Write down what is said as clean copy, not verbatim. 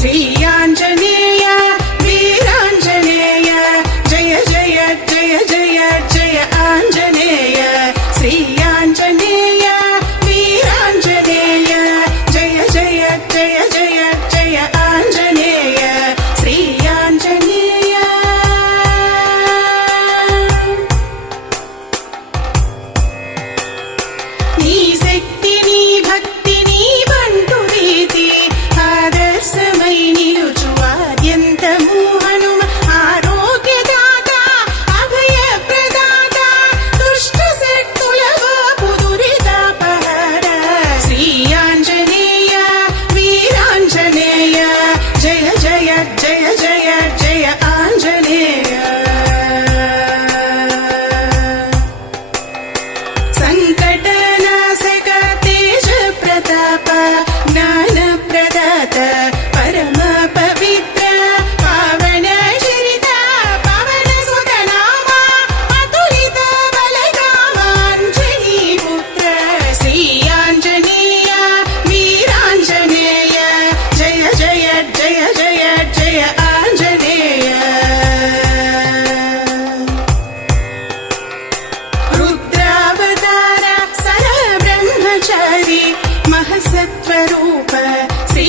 श्री आञ्जनेय वीराञ्जनेय जय जय जय जय जय आञ्जनेय श्री आञ्जनेय वीराञ्जनेय जय जय जय जय जय आञ्जनेय श्री आञ्जनेय नी शक्ति नी भक्ति नी बंटु रीति आदर्शमय निलुचुवाद्यन्तमु हनुम आरोग्यदाता अभय प्रदाता दुष्ट शक्तुलवापु दुरितापहर श्री आञ्जनेय वीराञ्जनेय जय जय जय जय जय आञ्जनेय संकटनाशक तेज प्रताप ज्ञान प्रदात परम पवित्र पावन चरित पवन सुत नाम अतुलित बलधामाञ्जनी पुत्र श्री आञ्जनेय वीराञ्जनेय जय जय जय जय जय आञ्जनेय रुद्रावतार सरब्रह्मचारी महसत्वरूप श्री